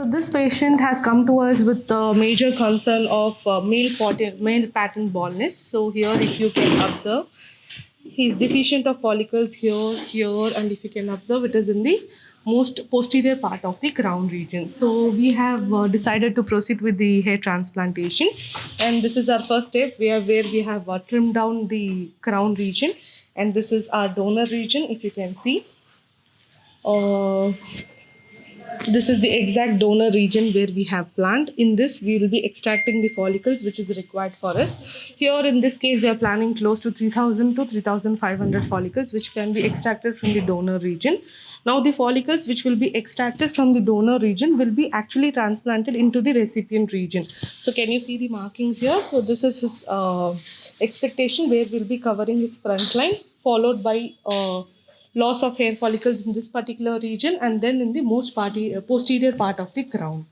So this patient has come to us with the major concern of male pattern baldness. So here, if you can observe, he is deficient of follicles here, and if you can observe, it is in the most posterior part of the crown region. So we have decided to proceed with the hair transplantation, and this is our first step. Where we have trimmed down the crown region, and this is our donor region. If you can see. Uh, this is the exact donor region where we have planned. In this, we will be extracting the follicles which is required for us. Here in this case, we are planning close to 3000 to 3500 follicles which can be extracted from the donor region. Now the follicles which will be extracted from the donor region will be actually transplanted into the recipient region. So can you see the markings here? So this is his expectation where we'll be covering his front line followed by loss of hair follicles in this particular region and then in the posterior part of the crown.